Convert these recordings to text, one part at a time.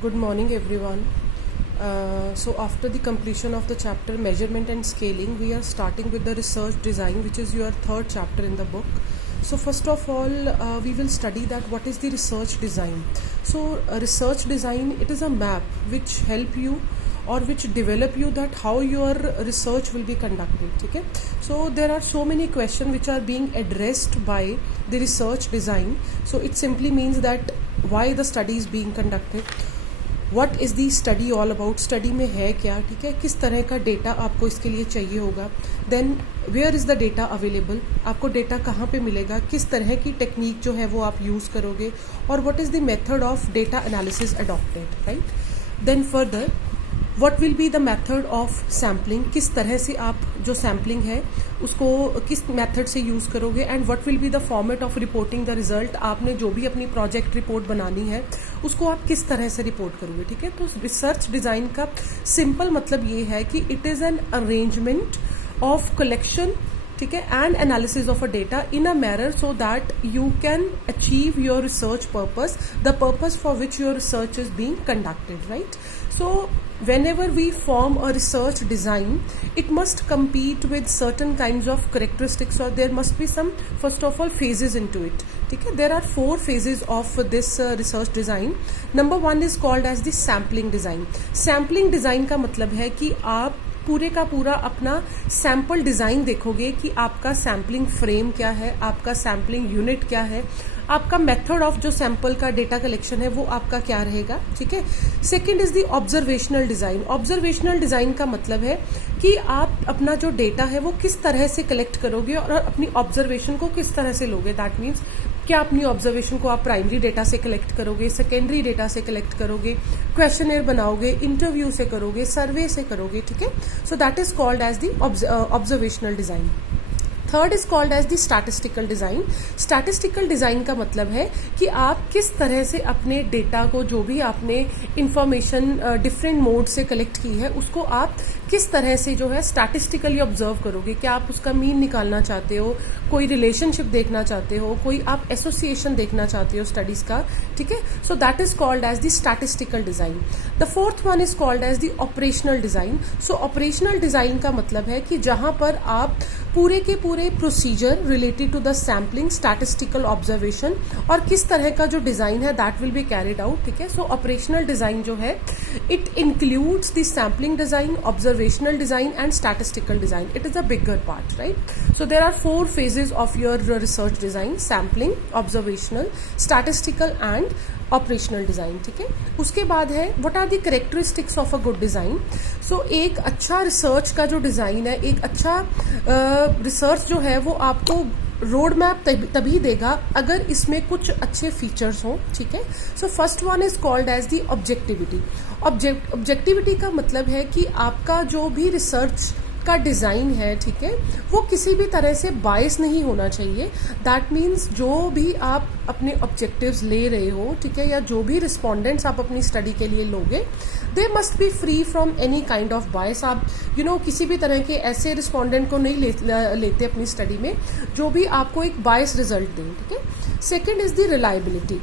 Good morning, everyone. So after the completion of the chapter measurement and scaling, we are starting with the research design, which is your third chapter in the book. So first of all, we will study that what is the research design. So research design, it is a map which help you or which develop you that how your research will be conducted. Okay, so there are so many questions which are being addressed by the research design. So it simply means that why the study is being conducted, what is the study all about, study में है क्या, ठीक है, किस तरह का data आपको इसके लिए चाहिए होगा, then where is the data available, आपको डेटा कहाँ पे मिलेगा, किस तरह की टेक्निक जो है वो आप यूज़ करोगे, और what is the method of data analysis adopted, right. Then further what will be the method of sampling, किस तरह से आप जो सैम्पलिंग है उसको किस मेथड से यूज़ करोगे, and what will be the format of reporting the result, आपने जो भी अपनी प्रोजेक्ट रिपोर्ट बनानी है उसको आप किस तरह से रिपोर्ट करोगे. ठीक है, तो रिसर्च डिज़ाइन का सिंपल मतलब ये है कि it is an arrangement of collection, ठीक है, and analysis of a data in a manner so that you can achieve your research purpose, the purpose for which your research is being conducted, right. So whenever we form a research design, it must compete with certain kinds of characteristics, or there must be some, first of all, phases into it. ठीक है, there are 4 phases of this research design. Number 1 is called as the sampling design. Sampling design का मतलब है कि आप पूरे का पूरा अपना सैम्पल डिज़ाइन देखोगे कि आपका सैम्पलिंग फ्रेम क्या है, आपका सैम्पलिंग यूनिट क्या है, आपका मेथड ऑफ जो सैंपल का डेटा कलेक्शन है वो आपका क्या रहेगा. ठीक है. Second is the observational design. Observational design का मतलब है कि आप अपना जो डेटा है वो किस तरह से कलेक्ट करोगे और अपनी ऑब्जर्वेशन को किस तरह से लोगे. दैट मीन्स क्या अपनी ऑब्जर्वेशन को आप प्राइमरी डेटा से कलेक्ट करोगे, सेकेंडरी डेटा से कलेक्ट करोगे, क्वेश्चनेयर बनाओगे, इंटरव्यू से करोगे, सर्वे से करोगे. ठीक है, so that is called as the observational design. Third is called as the statistical design. Statistical design का मतलब है कि आप किस तरह से अपने डेटा को, जो भी आपने इंफॉर्मेशन डिफरेंट मोड से कलेक्ट की है, उसको आप किस तरह से जो है स्टैटिस्टिकली ऑब्जर्व करोगे. क्या आप उसका मीन निकालना चाहते हो, कोई रिलेशनशिप देखना चाहते हो, कोई आप एसोसिएशन देखना चाहते हो स्टडीज का. ठीक है, so that is called as the statistical design. The fourth one is called as the operational design. So operational design का मतलब है कि जहां पर आप पूरे के पूरे procedure related to the sampling, statistical observation और किस तरह का जो डिज़ाइन है that will be carried out. ठीक है, सो ऑपरेशनल डिज़ाइन जो है it includes the sampling design, observational design and statistical design. It is a bigger part, right. So there are 4 phases of your research design: sampling, observational, statistical and operational design. ठीक है, उसके बाद है what are the characteristics of a good design. So एक अच्छा research का जो design है, एक अच्छा रिसर्च जो है वो आपको रोड मैप तभी देगा अगर इसमें कुछ अच्छे फीचर्स हों. ठीक है, so first one is called as the objectivity. Objectivity का मतलब है कि आपका जो भी रिसर्च का डिज़ाइन है, ठीक है, वो किसी भी तरह से बायस नहीं होना चाहिए. दैट मीन्स जो भी आप अपने ऑब्जेक्टिव्स ले रहे हो, ठीक है, या जो भी रिस्पोंडेंट्स आप अपनी स्टडी के लिए लोगे, they must be free from any kind of बायस. आप किसी भी तरह के ऐसे रिस्पोंडेंट को नहीं लेते अपनी स्टडी में जो भी आपको एक बायस रिजल्ट दें. ठीक है. Second is the reliability.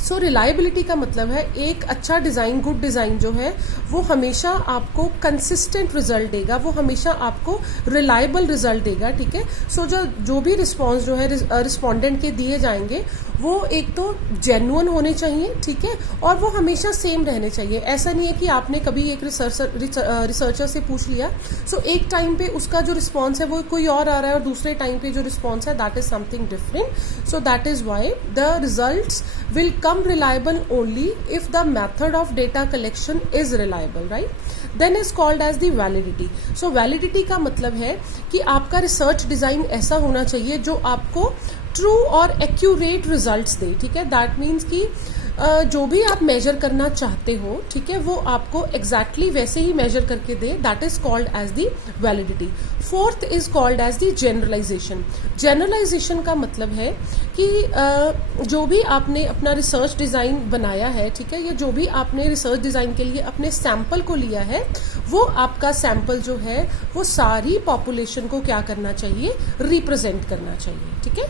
So reliability का मतलब है एक अच्छा डिज़ाइन, गुड डिज़ाइन जो है वो हमेशा आपको कंसिस्टेंट रिजल्ट देगा, वो हमेशा आपको रिलायबल रिजल्ट देगा. ठीक है, सो जो भी रिस्पॉन्स जो है रिस्पोंडेंट के दिए जाएंगे वो एक तो जेन्युइन होने चाहिए, ठीक है, और वो हमेशा सेम रहने चाहिए. ऐसा नहीं है कि आपने कभी एक रिसर्चर से पूछ लिया, सो एक टाइम पे उसका जो रिस्पॉन्स है वो कोई और आ रहा है और दूसरे टाइम पे जो रिस्पॉन्स है that is something different. So that is why the results will come reliable only if the method of data collection is reliable, right. Then is called as the validity. So validity का मतलब है कि आपका research design ऐसा होना चाहिए जो आपको ट्रू और एक्यूरेट रिजल्ट्स दे. ठीक है, दैट मीन्स कि जो भी आप मेजर करना चाहते हो, ठीक है, वो आपको एग्जैक्टली वैसे ही मेजर करके दे. That is called as the validity. Fourth is called as the generalization. Generalization का मतलब है कि जो भी आपने अपना रिसर्च डिज़ाइन बनाया है, ठीक है, या जो भी आपने रिसर्च डिज़ाइन के लिए अपने सैंपल को लिया है, वो आपका सैंपल जो है वो सारी पॉपुलेशन को क्या करना चाहिए, रिप्रेजेंट करना चाहिए. ठीक है.